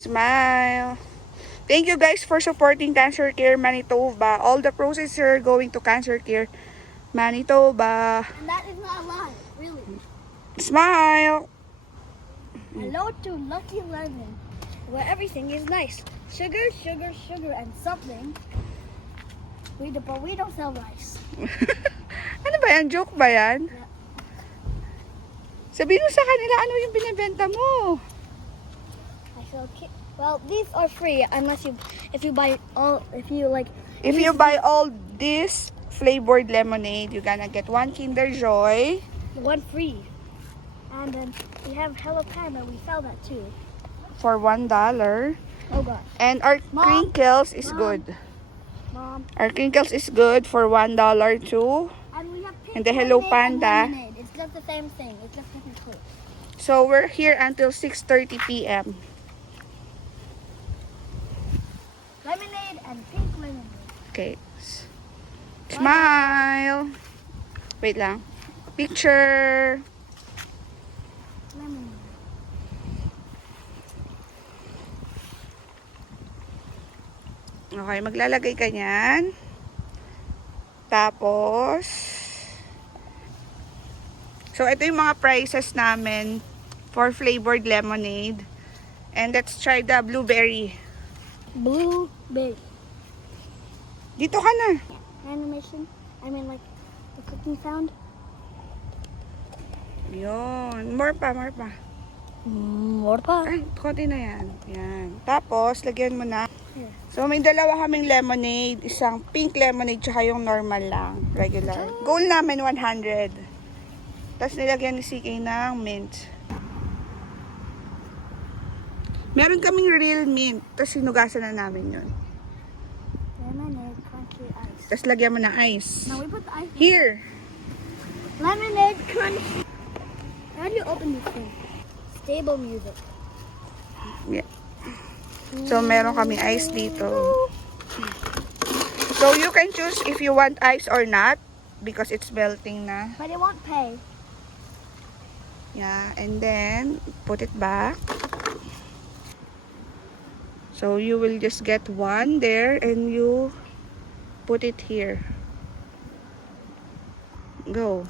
Smile. Thank you guys for supporting Cancer Care Manitoba. All the proceeds are going to Cancer Care Manitoba. And that is not a lie, really. Smile. Hello to Lucky Lemon, where everything is nice. Sugar, sugar, sugar, and something. But we don't sell rice. Ano ba yan? Joke ba yan? Yeah. Sabihin mo sa kanila ano yung binibenta mo. I sell well, these are free unless if you buy all If you buy all this flavored lemonade, you're gonna get one Kinder Joy. one free. And then we have Hello Panda, we sell that too. For $1. Oh god. And our Mom. crinkles is Mom. good. Mom. Our crinkles is good for $1 too. And we have pink And the Hello lemonade and Panda. lemonade. It's just the same thing. It's just different fruit. So we're here until 6:30 p.m. Lemonade and pink lemonade. Okay. Smile. Wait lang. Picture. Lemonade. Okay, maglalagay ka niyan. Tapos, so ito yung mga prices namin for flavored lemonade. And let's try the blueberry. Blueberry. Dito ka na. Animation. I mean like the cooking sound. Yun. More pa, more pa. More pa. Ay, konti na yan. Yan. Tapos, lagyan mo na. Here. So, may dalawa kaming lemonade. Isang pink lemonade, tsaka yung normal lang. Regular. Goal namin, 100. Tapos, nilagyan ni CK ng mint. Meron kaming real mint. Tapos, sinugasan na namin yun. Lemonade, crunchy ice. Tapos, lagyan mo ng ice. Now we put the ice. Here. Lemonade, crunchy. How do you open this thing? Stable music. Yeah. So, meron kami ice dito. So, you can choose if you want ice or not. Because it's melting na. But it won't pay. Yeah, and then put it back. So you will just get one there and you put it here. Go.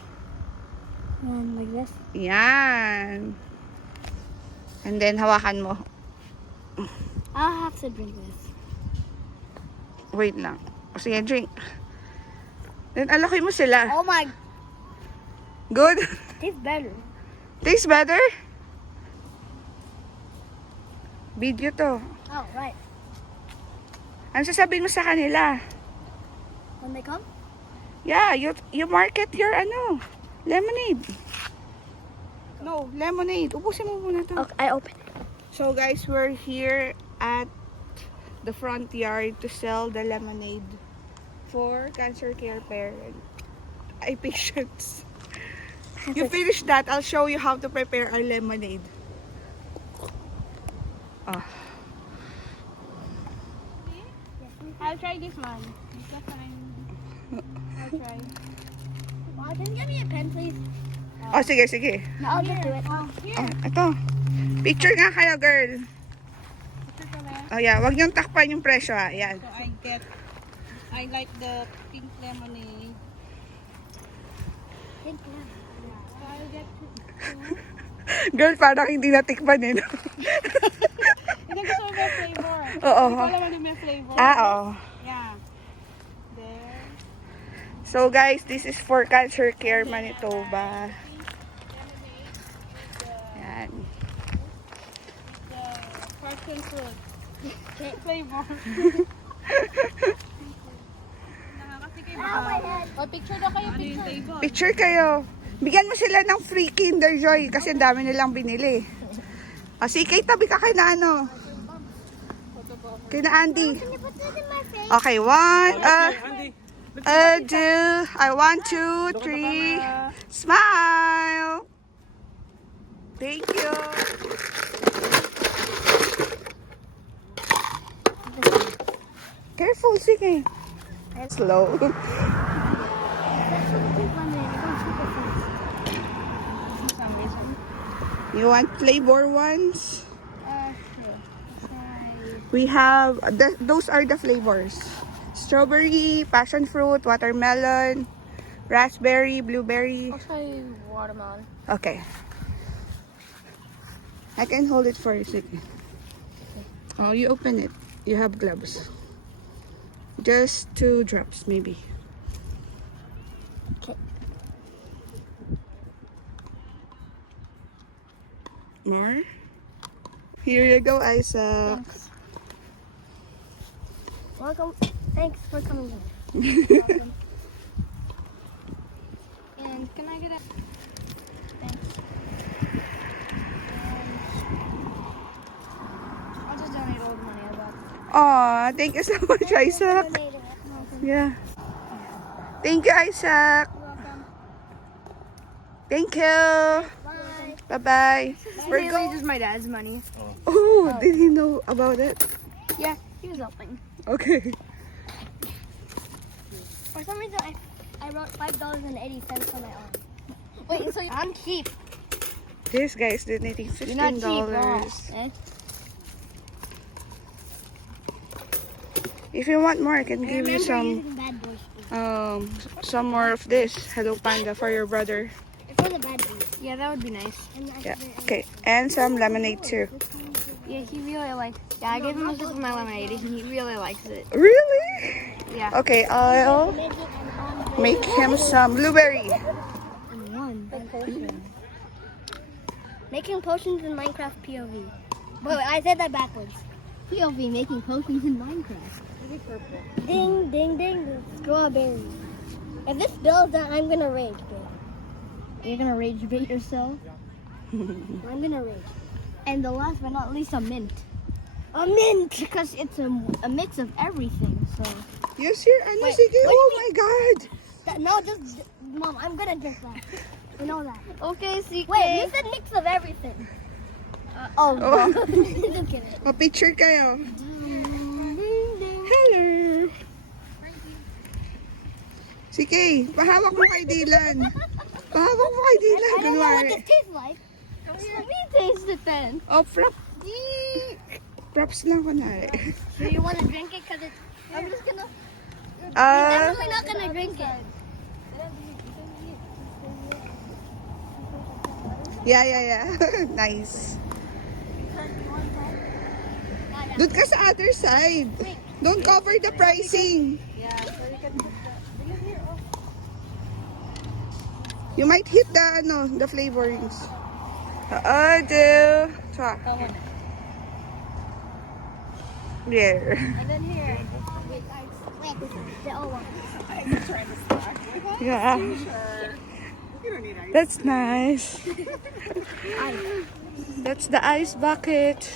And like this. Yan. And then hawakan mo. I'll have to drink this. Wait lang. O sige, drink. Then alakoy mo sila. Oh my, Good? tastes better. Tastes better? Video to. Oh, right. Ano sasabihin mo sa kanila? When they come? Yeah, you market your lemonade. No, lemonade. Ubusin mo muna to. Okay, I open it. So guys, we're here at the front yard to sell the lemonade for cancer care patients. You finish that, I'll show you how to prepare our lemonade. Ah. I'll try this one. I'll try. Wow, can you give me a pen, please? Oh, sige, sige. No, I'll just do it. Oh, ito. Picture nga kayo, girl. Oh, yeah. Wag niyong takpan yung presyo, ha. Yan. So I like the pink lemonade. Pink one. So I'll get two. Girl, parang hindi natikpan eh. No? Hindi gusto mo may flavor. Oo. Ikaw naman yung may flavor. Oo. Yeah. There. So, guys, this is for Cancer Care Manitoba. Yan. The passion fruit. Flavor. Kasi kayo Oh, my head. O, picture daw kayo, picture. Picture kayo. Bigyan mo sila ng free Kinder Joy kasi ang dami nilang binili. O, CK, tabi ka kay na kay na Andy. Can you put this in my face? Okay, two. I 1, 2, 3. Smile. Thank you. Careful, sige. Slow. That's what the pink lemonade. I don't super fast. For some reason. You want flavor ones? Sure. We have, those are the flavors. Strawberry, passion fruit, watermelon, raspberry, blueberry. I'll try watermelon. Okay. I can hold it for you. Sige. Oh, you open it. You have gloves. Just 2 drops, maybe. Okay. More? Here you go, Isaac. Thanks. Welcome. Thanks for coming in. Welcome. And can I get a... Thanks. I'll just donate all the money I got. Aw, thank you so much, Isaac. Donate it. Welcome. Yeah. Thank you, Isaac. Welcome. Thank you. Bye. Bye-bye. We're Really going. just my dad's money. Oh, did he know about it? Yeah, he was helping. Okay. For some reason, I wrote $5.80 on my arm. Wait, so I'm cheap. This guy is donating $15. Eh? If you want more, I can I give you remember using Bad Boy spoon. some more of this Hello Panda for your brother. It's for the Bad Boys. Yeah, that would be nice. And Yeah. Okay. And some lemonade too. Yeah, he really likes. Yeah, I gave him a sip of my lemonade, and he really likes it. Really? Yeah. Okay, I'll make him some blueberry. And one. Making potions in Minecraft POV. Wait, I said that backwards. POV making potions in Minecraft. Ding, ding, ding. Strawberry. If this builds, then I'm gonna rage bait. You're gonna rage bait yourself? I'm gonna rage. And the last but not least, a mint. A mint! Because it's a mix of everything, so. Yes, here. Ano, Wait, sige. what Oh do my God. No, just, Mom, I'm gonna drink that. You know that. Okay, CK. Wait, you said mix of everything. Oh. Just kidding. Pa-picture kayo. Ding, ding. Hello. Sige, pahawak mo kay Dylan. Pahawak mo kay Dylan. I don't know what Kunwari. this tastes like. Let me taste it then. Oh, props lang kunwari. So you want to drink it? Because I'm just gonna... Ah, definitely not gonna drink it. yeah. Nice. Doon ka sa other side. Don't cover the pricing. Yeah, so you can put the... You might hit the flavorings. Do. Twa. Come on. There. And then here. Wait, the old one. Yeah. That's nice. That's the ice bucket.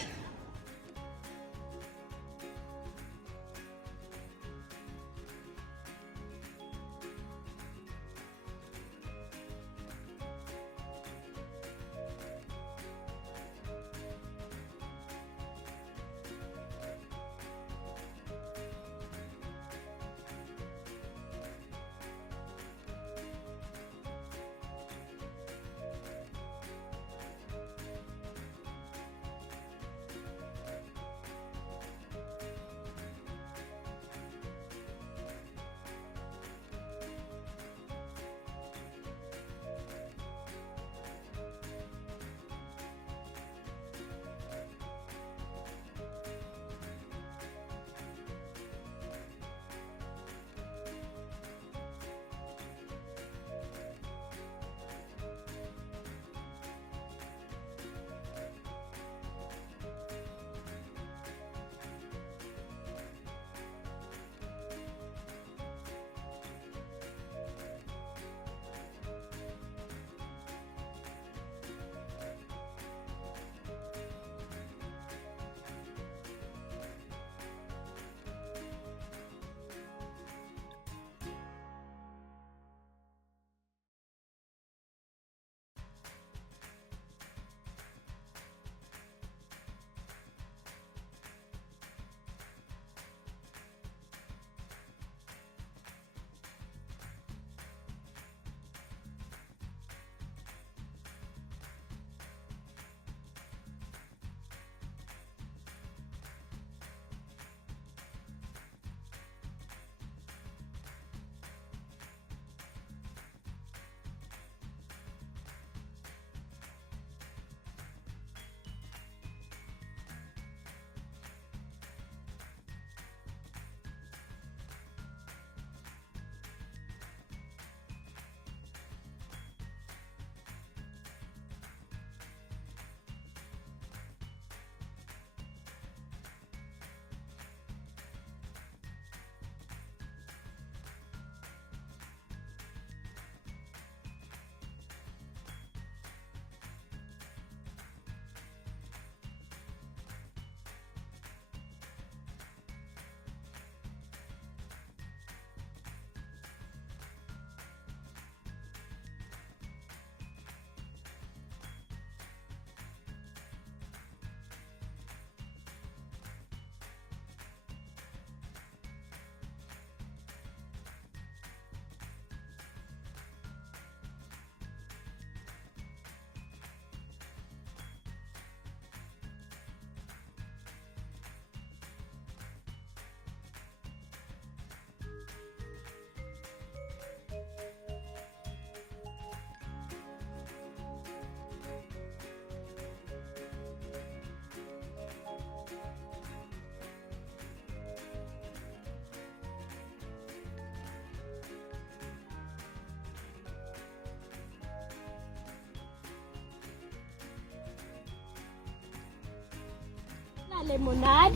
limonade.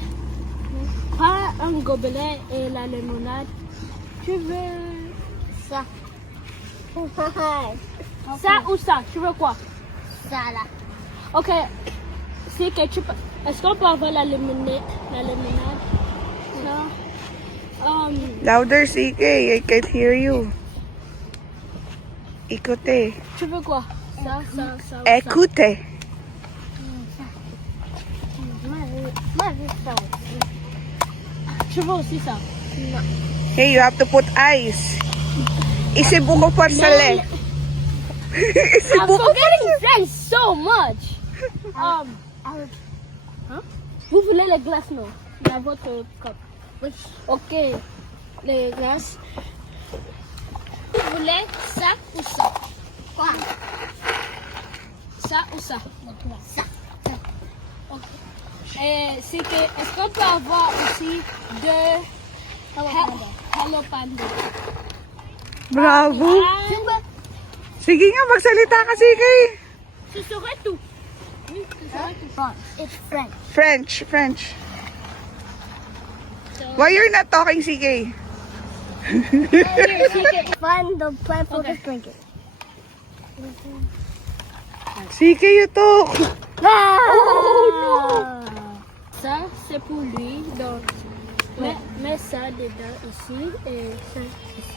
Pas un gobelet et la limonade. Tu veux ça? Ça ou ça? Tu veux quoi? Ça là. Ok. C'est que tu peux... Est-ce qu'on peut avoir la limonade? La limonade? Non. Louder, CK. I can't hear you. Écoutez. Tu veux quoi? Ça, ça, ça. ou Écoutez. Moi, je veux ça aussi. Tu veux aussi ça? Non. Hey, you have to put ice. Isibuko porcelain. I'm Isibuko. forgetting French so much. Huh? Vous voulez les glaces, non? Dans votre cup. Oui. Ok. Les glaces. Vous voulez ça ou ça? Quoi? Ça ou ça? Ça. Ok. Et c'est que, est-ce qu'on peut avoir aussi deux Hello Panda? Bravo. Sige nga, magsalita ka, CK. Ce serait tout. Oui, ce serait tout. It's French. French. Why you're not talking, CK? Find the plant for the drinking. CK, you talk. Oh no! Ça, c'est pour lui. Donc, mets ça dedans ici et ça ici.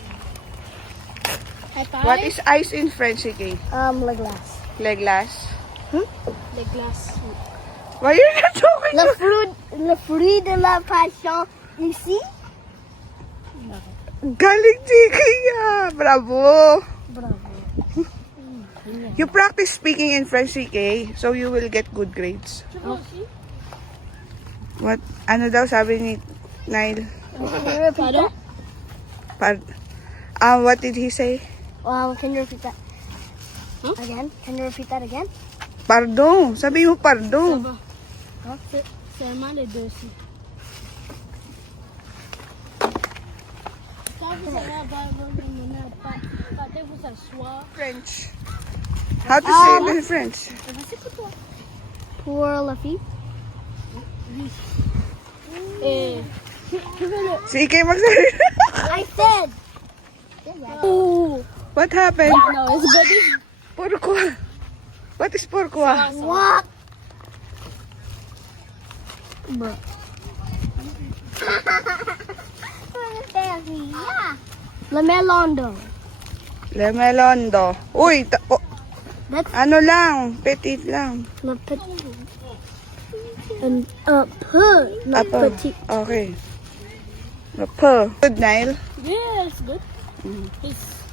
What is ice in French, CK? Le glace. Le glace. Le glace. Why you're not talking? Le fruit de la passion ici. Galing, CK ya. Bravo. Bravo. You practice speaking in French, CK, so you will get good grades. Tu veux aussi? What? Ano daw sabi ni Nile? Pardon? What did he say? Can you repeat that? Again? Can you repeat that again? Pardon. Sabi mo pardon. C'est mal les deux aussi. Quand vous allez avoir votre limonade, partez vous asseoir. French. How to say it in French? Pour la fille. Et tu veux le... CK, magsalita. I said. Oh. What happened? Yeah, no, it's good. Pourquoi? What is pourquoi? What? Bro. Le melondo. Le melondo. Uy, That's ano lang, petit lang. le petit. Un peu. Le Apa? petit. Okay. Le peu. Good, Nile. Yeah, it's good.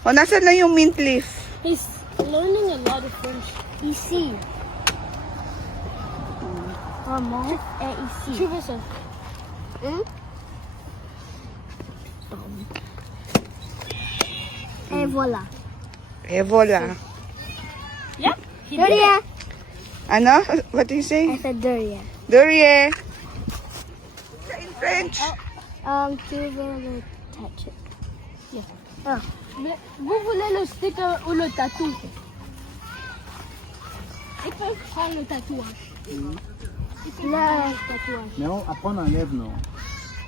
O, nasan na yung mint leaf? He's learning a lot of French. Ici. Maman est ici. Tu veux ça? Et voilà. Eh, voila. Yep. Derrière. Ano? What do you say? I said derrière. Durier. In French. Tu veux le touch it? Yeah. Vous voulez le sticker ou le tatou? Il peut prendre le tatouage. Il peut prendre le tatouage. No, après on enlève, non.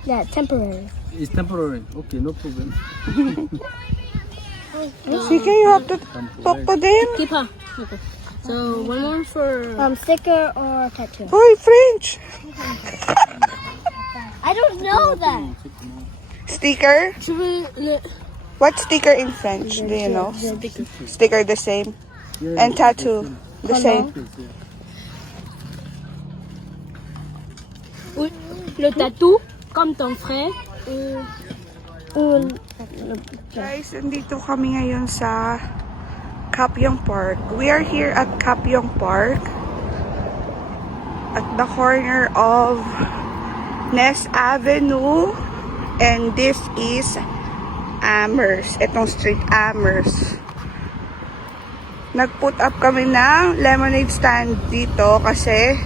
Yeah, temporary. It's temporary. Okay, no problem. CK, you have to talk to them. Keep on. Okay. So one more for sticker or tattoo. Uy, French. I don't know that. Sticker? Tu veux le What sticker in French? Do you know? sticker? Sticker the same. And tattoo the same. Oui, le tatou comme ton frère. Ou Guys, nandito kami ngayon sa Kapyong Park. We are here at Kapyong Park at the corner of Ness Avenue, and this is Amherst. Itong street Amherst. Nag-put up kami ng lemonade stand dito kasi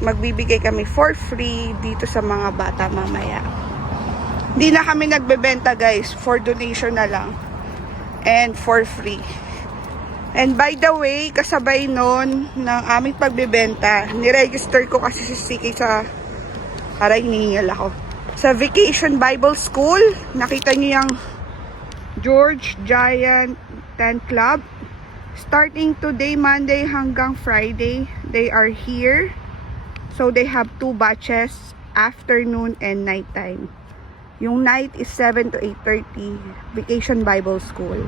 magbibigay kami for free dito sa mga bata mamaya. Hindi na kami nagbebenta, guys, for donation na lang and for free. And by the way, kasabay nun ng aming pagbebenta, niregister ko kasi si CK sa, aray, hiningal ako, sa Vacation Bible School. Nakita niyo yung George Giant 10 Club. Starting today, Monday hanggang Friday, they are here. So they have 2 batches, afternoon and nighttime. Yung night is 7 to 8:30, Vacation Bible School.